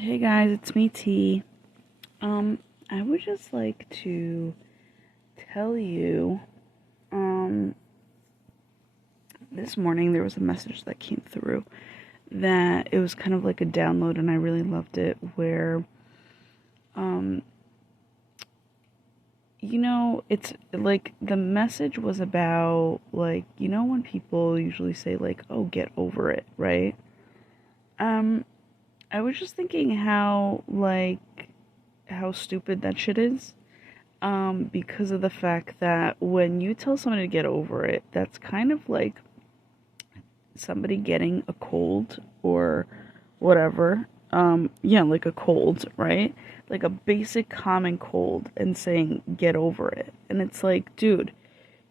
Hey guys, it's me T. I would just like to tell you, um, this morning there was a message that came through that it was kind of like a download and I really loved it where, um, it's like the message was about like, when people usually say like, oh, get over it, right? Um, I was just thinking how stupid that shit is. Because of the fact that when you tell someone to get over it, that's kind of like somebody getting a cold or whatever. Yeah, like a cold, right? Like a basic common cold and saying get over it. And it's like, dude,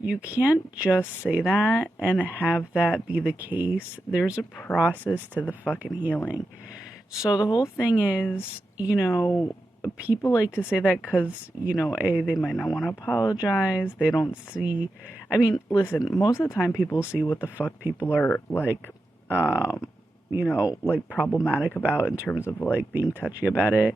you can't just say that and have that be the case. There's a process to the fucking healing. So the whole thing is, people like to say that because, they might not want to apologize. They don't see. I mean, listen, most of the time people see what the fuck people are like, like problematic about in terms of like being touchy about it.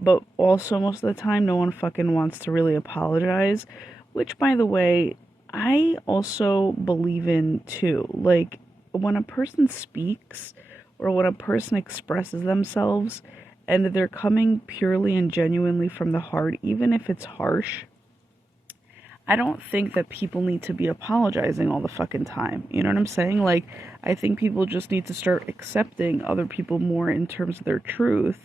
But also, most of the time, no one fucking wants to really apologize, which, by the way, I also believe in too. Like, when a person speaks or when a person expresses themselves and they're coming purely and genuinely from the heart, even if it's harsh, I don't think that people need to be apologizing all the fucking time. You know what I'm saying? Like, I think people just need to start accepting other people more in terms of their truth,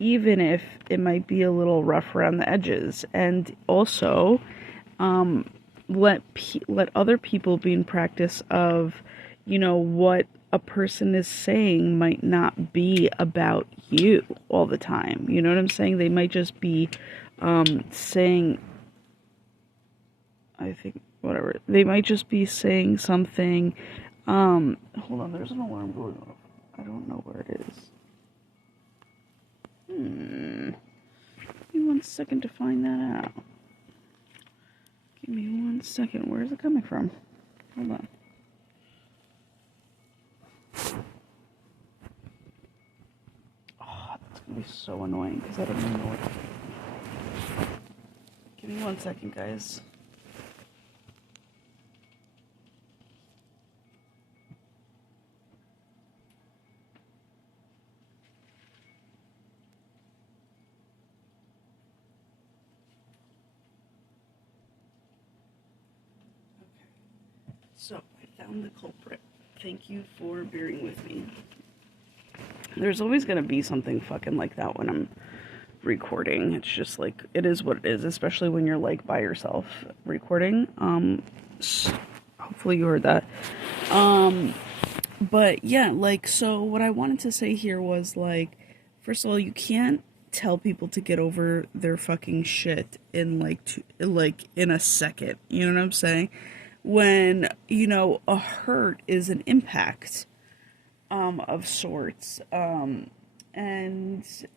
even if it might be a little rough around the edges. And also, um, let other people be in practice of, what a person is saying might not be about you all the time. You know what I'm saying? They might just be saying, I think, whatever. They might just be saying something. Hold on, there's an alarm going off. I don't know where it is. Give me 1 second to find that out. Give me 1 second. Where is it coming from? Hold on. Oh, that's gonna be so annoying because I don't even know what. Give me 1 second, guys. So, I found the culprit. Thank you for bearing with me. There's always going to be something fucking like that when I'm recording. It's just like, it is what it is, especially when you're like by yourself recording. Hopefully you heard that. But yeah, like, so what I wanted to say here was like, first of all, you can't tell people to get over their fucking shit in like in a second. You know what I'm saying? When, a hurt is an impact of sorts. And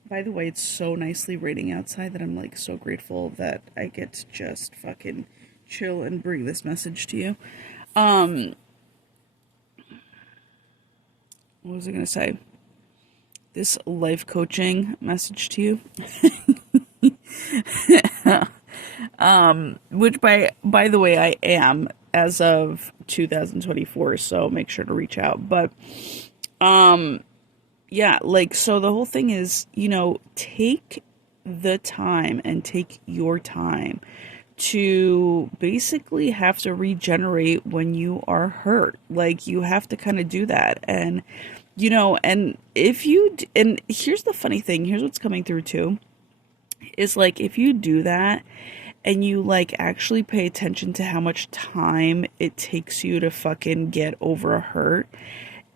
by the way, it's so nicely raining outside that I'm like so grateful that I get to just fucking chill and bring this message to you. What was I gonna say? This life coaching message to you. Which by the way I am as of 2024, so make sure to reach out. But yeah, like, so the whole thing is, take the time and take your time to basically have to regenerate when you are hurt. Like, you have to kind of do that. And, and and here's the funny thing, here's what's coming through too, is like, if you do that and you like actually pay attention to how much time it takes you to fucking get over a hurt,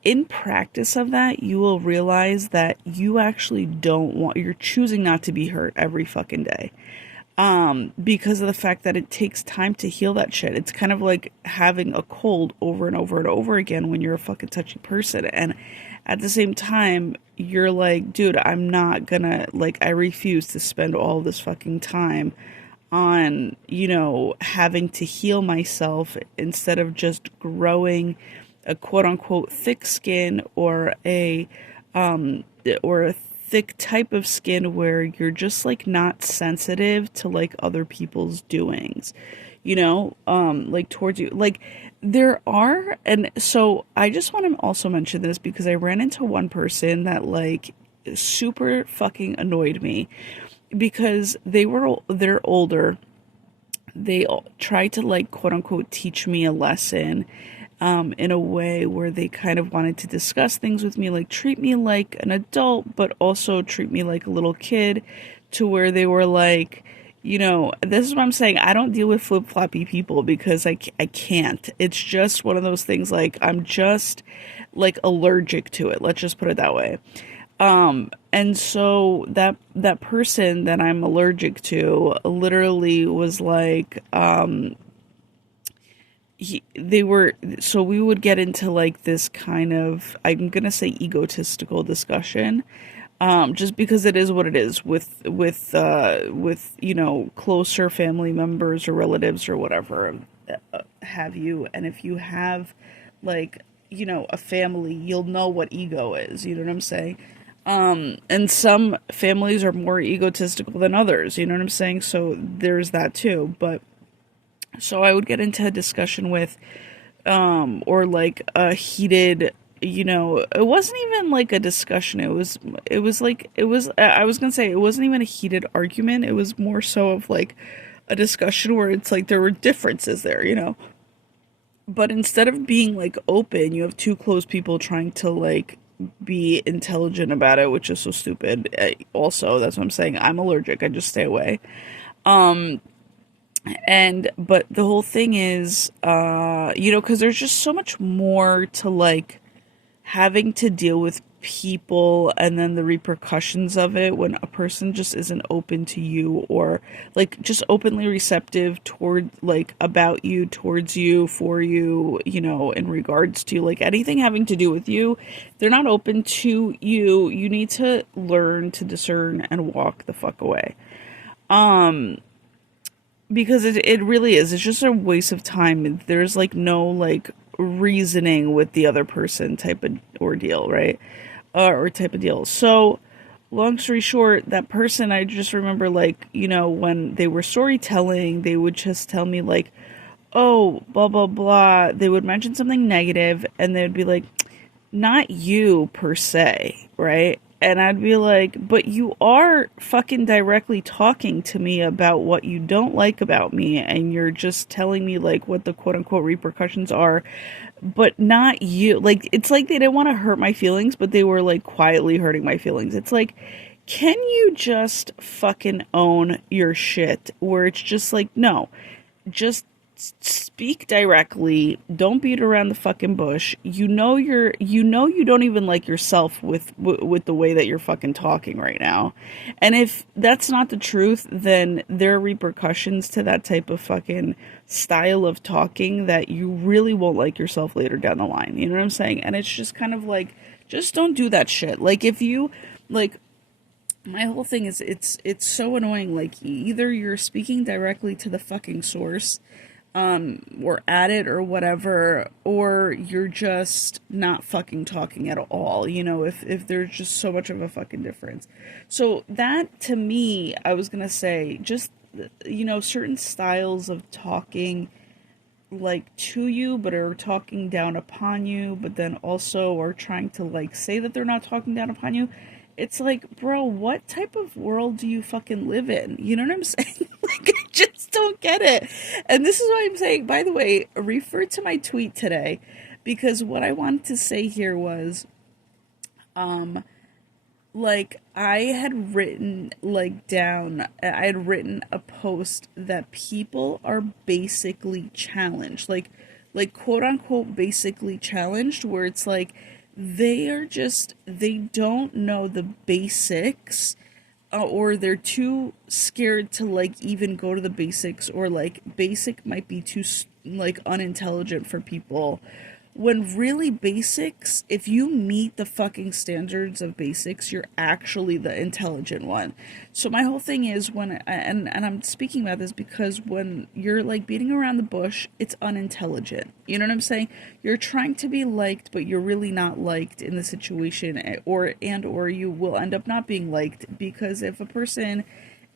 in practice of that, you will realize that you actually you're choosing not to be hurt every fucking day. Because of the fact that it takes time to heal that shit. It's kind of like having a cold over and over and over again when you're a fucking touchy person. And at the same time, you're like, dude, I'm not gonna, like, I refuse to spend all this fucking time on, having to heal myself instead of just growing a quote unquote thick skin or a thick type of skin where you're just like not sensitive to like other people's doings, like towards you. Like there are, and so I just want to also mention this because I ran into one person that like super fucking annoyed me because they're older. They tried to like quote unquote teach me a lesson in a way where they kind of wanted to discuss things with me, like treat me like an adult, but also treat me like a little kid, to where they were like, this is what I'm saying. I don't deal with flip floppy people because I can't. It's just one of those things like I'm just like allergic to it. Let's just put it that way. And so that person that I'm allergic to literally was like, so we would get into like this kind of, I'm gonna say egotistical discussion, just because it is what it is with closer family members or relatives or whatever have you. And if you have like a family, you'll know what ego is. You know what I'm saying? And some families are more egotistical than others. You know what I'm saying? So there's that too. But so I would get into a discussion with, or like a heated, it wasn't even like a discussion. I was gonna say it wasn't even a heated argument. It was more so of like a discussion where it's like there were differences there. But instead of being like open, you have two close people trying to like be intelligent about it, which is so stupid. Also, that's what I'm saying. I'm allergic. I just stay away. But the whole thing is, because there's just so much more to like having to deal with people and then the repercussions of it when a person just isn't open to you, or like just openly receptive toward like about you, towards you, for you, in regards to like anything having to do with you. They're not open to you. You need to learn to discern and walk the fuck away. Because it really is. It's just a waste of time. There's like no like reasoning with the other person type of ordeal, right? Or type of deal. So, long story short, that person, I just remember like, when they were storytelling, they would just tell me like, oh, blah, blah, blah. They would mention something negative and they would be like, not you per se, right? And I'd be like, but you are fucking directly talking to me about what you don't like about me, and you're just telling me like what the quote unquote repercussions are, but not you. Like, it's like they didn't want to hurt my feelings, but they were like quietly hurting my feelings. It's like, can you just fucking own your shit? Where it's just like, no, just speak directly. Don't beat around the fucking bush. You don't even like yourself with the way that you're fucking talking right now. And if that's not the truth, then there are repercussions to that type of fucking style of talking that you really won't like yourself later down the line. You know what I'm saying? And it's just kind of like, just don't do that shit. Like, if you like, my whole thing is it's so annoying. Like, either you're speaking directly to the fucking source, or at it or whatever, or you're just not fucking talking at all, if there's just so much of a fucking difference. So that, to me, I was gonna say, just, certain styles of talking, like, to you, but are talking down upon you, but then also are trying to, like, say that they're not talking down upon you. It's like, bro, what type of world do you fucking live in? You know what I'm saying? Like, I just don't get it. And this is why I'm saying, by the way, refer to my tweet today, because what I wanted to say here was, like, I had written, a post that people are basically challenged, like quote unquote, basically challenged, where it's like, they don't know the basics, or they're too scared to like even go to the basics, or like basic might be too like unintelligent for people, when really basics, if you meet the fucking standards of basics, you're actually the intelligent one. So my whole thing is when, and I'm speaking about this because when you're like beating around the bush, it's unintelligent. You know what I'm saying? You're trying to be liked, but you're really not liked in the situation, or you will end up not being liked because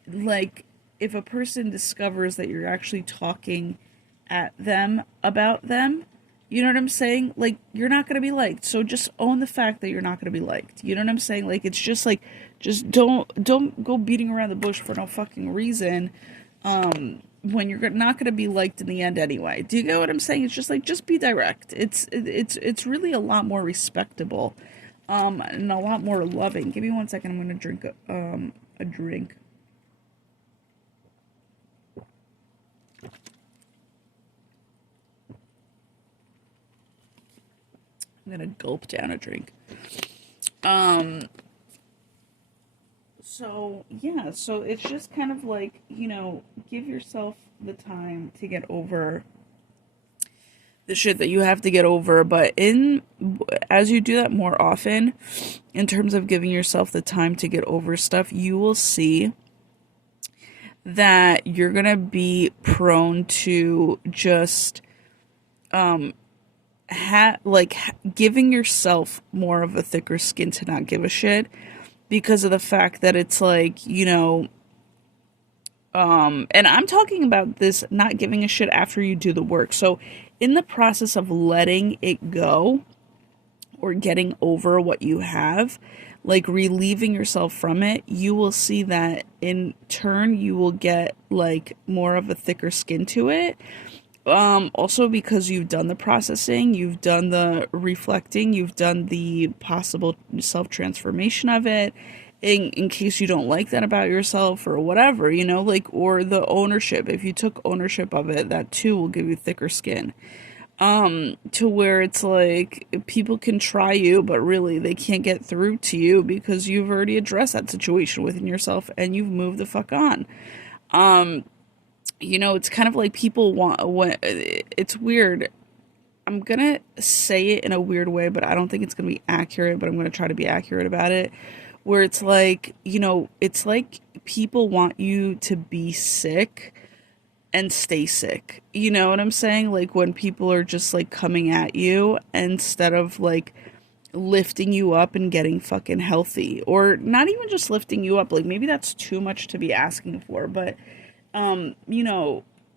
like if a person discovers that you're actually talking at them about them, you know what I'm saying? Like, you're not going to be liked. So just own the fact that you're not going to be liked. You know what I'm saying? Like, it's just like, just don't go beating around the bush for no fucking reason. When you're not going to be liked in the end anyway. Do you get what I'm saying? It's just like, just be direct. It's really a lot more respectable, and a lot more loving. Give me 1 second. I'm going to drink a drink. I'm gonna gulp down a drink. Um, so yeah, so it's just kind of like, give yourself the time to get over the shit that you have to get over, but as you do that more often, in terms of giving yourself the time to get over stuff, you will see that you're gonna be prone to just giving yourself more of a thicker skin to not give a shit because of the fact that it's like, and I'm talking about this not giving a shit after you do the work. So in the process of letting it go or getting over what you have, like relieving yourself from it, you will see that in turn you will get like more of a thicker skin to it. Also because you've done the processing, you've done the reflecting, you've done the possible self-transformation of it, in case you don't like that about yourself or whatever, like, or the ownership. If you took ownership of it, that too will give you thicker skin. To where it's like people can try you, but really they can't get through to you because you've already addressed that situation within yourself and you've moved the fuck on. It's kind of like people want what it's weird. I'm gonna say it in a weird way, but I don't think it's gonna be accurate, but I'm gonna try to be accurate about it. Where it's like, it's like people want you to be sick and stay sick. You know what I'm saying? Like when people are just like coming at you instead of like lifting you up and getting fucking healthy. Or not even just lifting you up. Like maybe that's too much to be asking for, but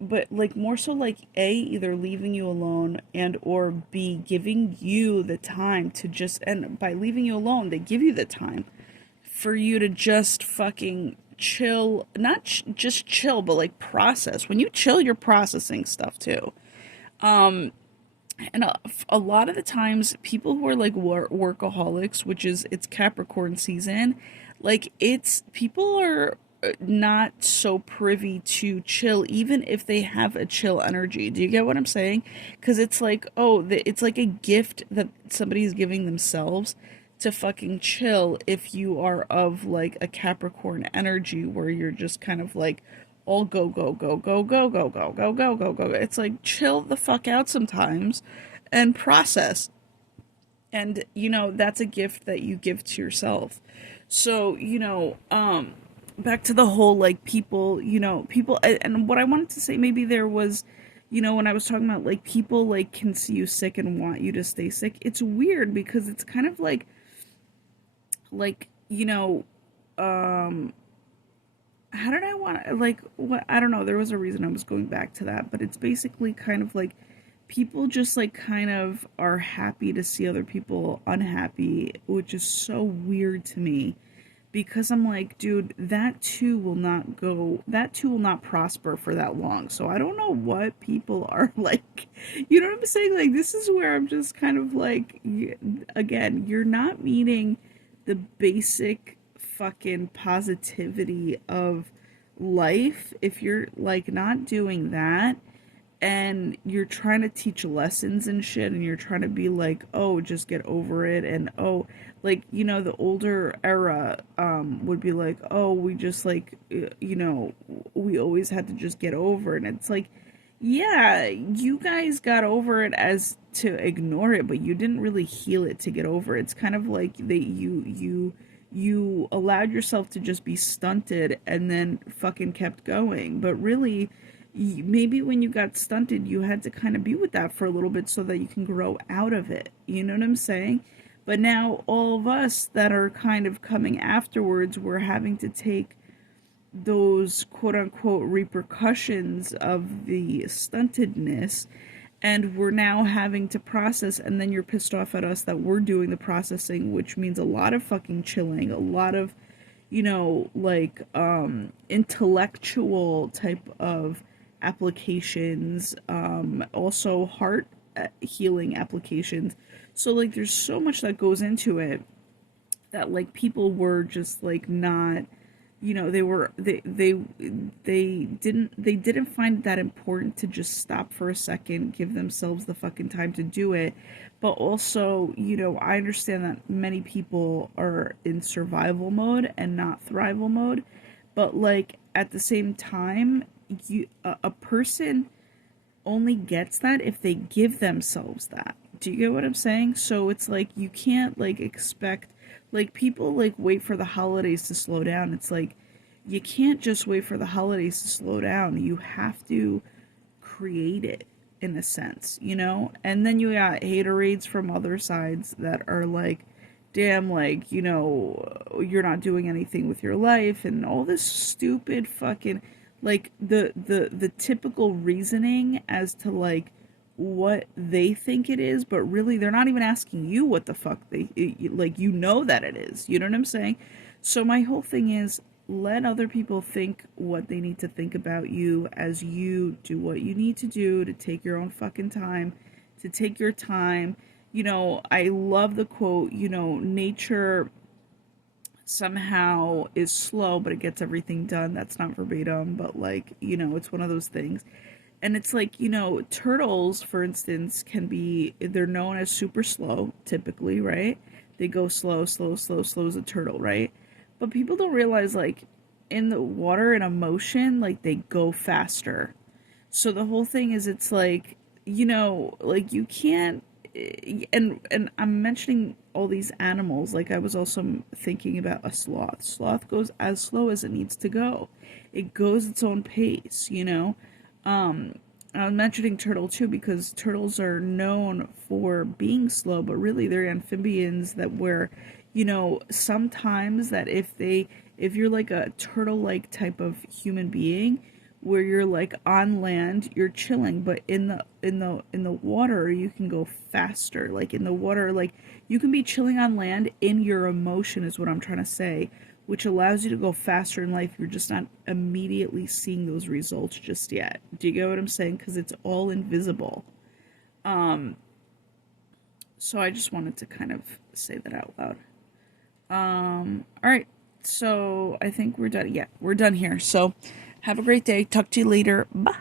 but like more so like A, either leaving you alone and or B, giving you the time to just, and by leaving you alone, they give you the time for you to just fucking chill, not just chill, but like process. When you chill, you're processing stuff too. And a lot of the times people who are like workaholics, which is it's Capricorn season, like it's people are not so privy to chill even if they have a chill energy. Do you get what I'm saying? Because it's like, it's like a gift that somebody's giving themselves to fucking chill if you are of like a Capricorn energy where you're just kind of like all go go go go go go go go go go go. It's like chill the fuck out sometimes and process. And that's a gift that you give to yourself. So, back to the whole like people, and what I wanted to say maybe there was, when I was talking about like people like can see you sick and want you to stay sick. It's weird because it's kind of like how did I want, like, what, I don't know, there was a reason I was going back to that, but it's basically kind of like people just like kind of are happy to see other people unhappy, which is so weird to me because I'm like, dude, that too will not prosper for that long. So I don't know what people are like, you know what I'm saying? Like, this is where I'm just kind of like, again, you're not meeting the basic fucking positivity of life if you're like not doing that and you're trying to teach lessons and shit and you're trying to be like, oh, just get over it, and like, the older era would be like, oh, we just like we always had to just get over it. And it's like, Yeah, you guys got over it as to ignore it, but you didn't really heal it to get over it. It's kind of like you allowed yourself to just be stunted and then fucking kept going. But really, maybe when you got stunted, you had to kind of be with that for a little bit so that you can grow out of it. You know what I'm saying? But now all of us that are kind of coming afterwards, we're having to take those quote unquote repercussions of the stuntedness, and we're now having to process, and then you're pissed off at us that we're doing the processing, which means a lot of fucking chilling, a lot of, like intellectual type of applications, also heart healing applications. So like there's so much that goes into it that like people were just like not, they were they didn't find that important to just stop for a second, give themselves the fucking time to do it. But also, I understand that many people are in survival mode and not thrival mode, but like at the same time, a person only gets that if they give themselves that. Do you get what I'm saying? So it's like you can't like expect, like people like wait for the holidays to slow down. It's like you can't just wait for the holidays to slow down. You have to create it in a sense, And then you got haterades from other sides that are like, damn, like, you're not doing anything with your life and all this stupid fucking, like the typical reasoning as to like what they think it is, but really they're not even asking you what the fuck they like, that it is. You know what I'm saying? So my whole thing is, let other people think what they need to think about you as you do what you need to do to take your own fucking time, to take your time. I love the quote, nature somehow is slow, but it gets everything done. That's not verbatim, but like, it's one of those things. And it's like, turtles, for instance, they're known as super slow, typically, right? They go slow, slow, slow, slow as a turtle, right? But people don't realize, like, in the water, in a motion, like, they go faster. So the whole thing is, it's like, like, you can't, and I'm mentioning all these animals, like, I was also thinking about a sloth. Sloth goes as slow as it needs to go. It goes its own pace, um, I'm mentioning turtle too because turtles are known for being slow, but really they're amphibians that where, sometimes that if you're like a turtle-like type of human being, where you're like on land, you're chilling, but in the water you can go faster. Like in the water, like you can be chilling on land in your emotion is what I'm trying to say, which allows you to go faster in life. You're just not immediately seeing those results just yet. Do you get what I'm saying? Because it's all invisible. Um, so I just wanted to kind of say that out loud. All right. So I think we're done. Yeah, we're done here. So have a great day. Talk to you later. Bye.